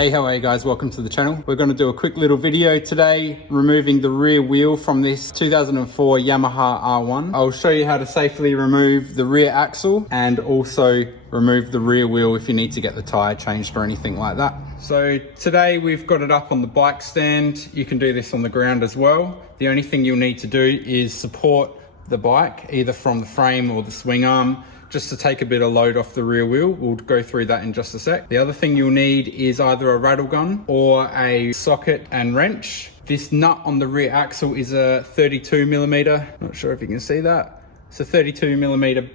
Hey, how are you guys? Welcome to the channel. We're going to do a quick little video today removing the rear wheel from this 2004 Yamaha R1. I'll show you how to safely remove the rear axle and also remove the rear wheel if you need to get the tyre changed or anything like that. So today we've got it up on the bike stand. You can do this on the ground as well. The only thing you'll need to do is support the bike either from the frame or the swing arm, just to take a bit of load off the rear wheel. We'll go through that in just a sec. The other thing you'll need is either a rattle gun or a socket and wrench. This nut on the rear axle is a 32 millimeter. Not sure if you can see that. It's a 32 millimeter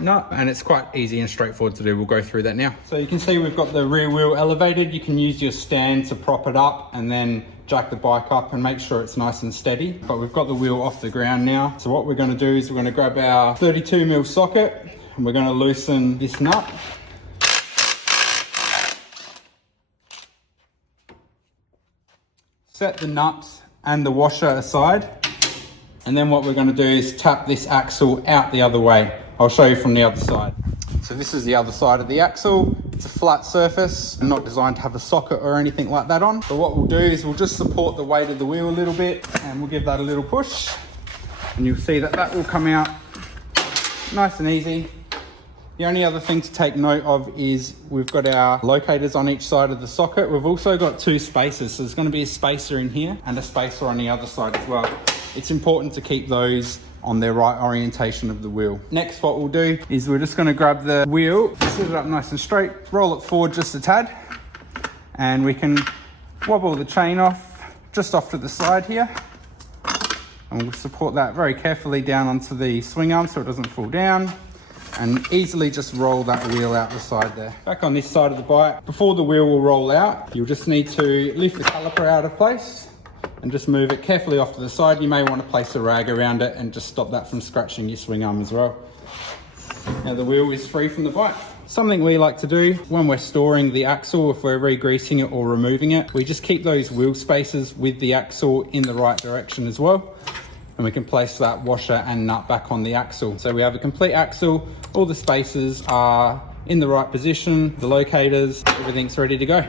nut and it's quite easy and straightforward to do. We'll go through that now. So you can see we've got the rear wheel elevated. You can use your stand to prop it up and then jack the bike up and make sure it's nice and steady. But we've got the wheel off the ground now. So what we're going to do is we're going to grab our 32 mil socket and we're going to loosen this nut. Set the nuts and the washer aside. And then what we're going to do is tap this axle out the other way. I'll show you from the other side. So this is the other side of the axle. It's a flat surface, not designed to have a socket or anything like that on. But what we'll do is we'll just support the weight of the wheel a little bit and we'll give that a little push. And you'll see that that will come out nice and easy. The only other thing to take note of is we've got our locators on each side of the socket. We've also got two spacers. So there's going to be a spacer in here and a spacer on the other side as well. It's important to keep those on their right orientation of the wheel. Next, what we'll do is we're just going to grab the wheel, set it up nice and straight, roll it forward just a tad, and we can wobble the chain off just off to the side here. And we'll support that very carefully down onto the swing arm so it doesn't fall down, and easily just roll that wheel out the side there. Back on this side of the bike, before the wheel will roll out, you'll just need to lift the caliper out of place and just move it carefully off to the side. You may want to place a rag around it and just stop that from scratching your swing arm as well. Now the wheel is free from the bike. Something we like to do when we're storing the axle, if we're re-greasing it or removing it, we just keep those wheel spacers with the axle in the right direction as well. And we can place that washer and nut back on the axle. So we have a complete axle, all the spacers are in the right position, the locators, everything's ready to go.